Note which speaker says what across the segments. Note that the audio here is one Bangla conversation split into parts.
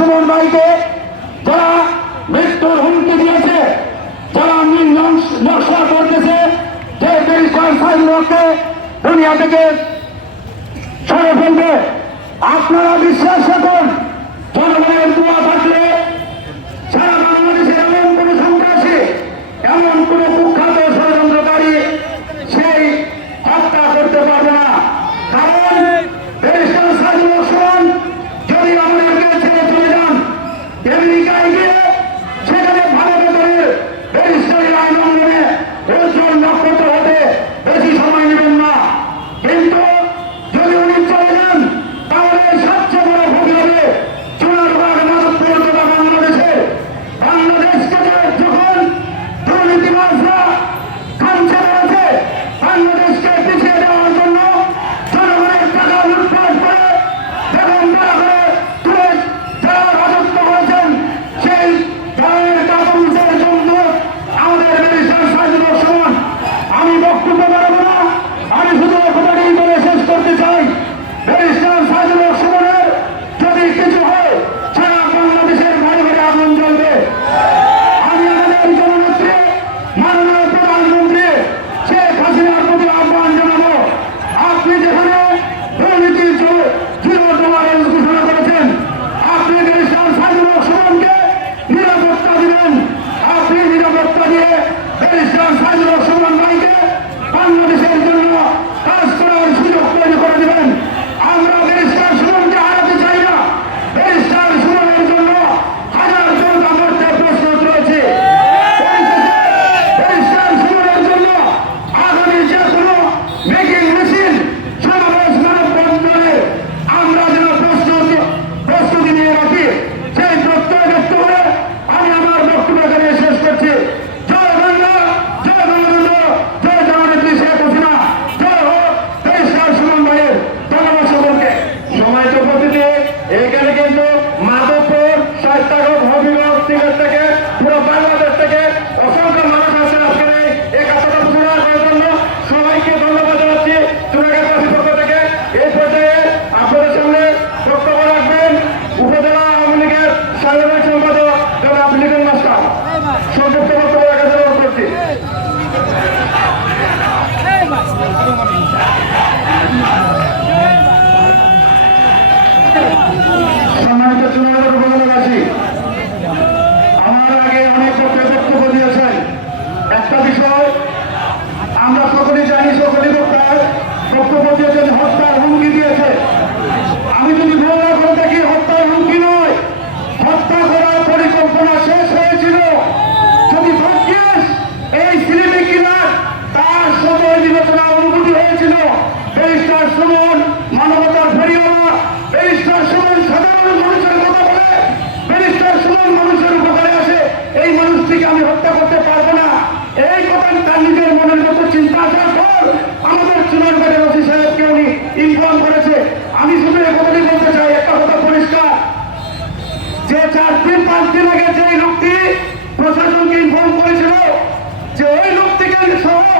Speaker 1: সমন্বয়কে যারা মৃত্যুর হুমকি দিয়েছে, যারা নকশা করতেছে, যে দুনিয়া থেকে সরে ফেলবে। আপনারা বিশ্বাস রাখুন নমস্কার সংক্ষিপ্ত বক্তব্য রাখার জন্য করছি সম্মানিত চুনাগড় সহ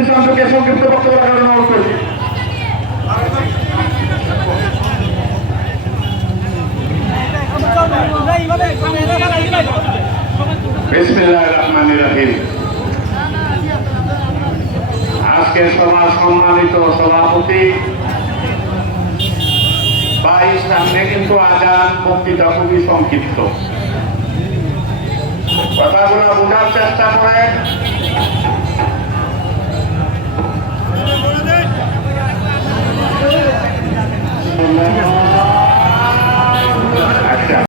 Speaker 1: নাজিমুদ্দিন শামসুকে সংক্ষিপ্ত বক্তব্য রাখার অনুরোধ করছি।
Speaker 2: বিসমিল্লাহ রহমান আজকে সভার সম্মানিত সভাপতি ভাই সামনে কিন্তু আজান বক্তৃতা খুবই সংক্ষিপ্ত। কথাগুলো বোঝার চেষ্টা করেন। ঠিক আছে।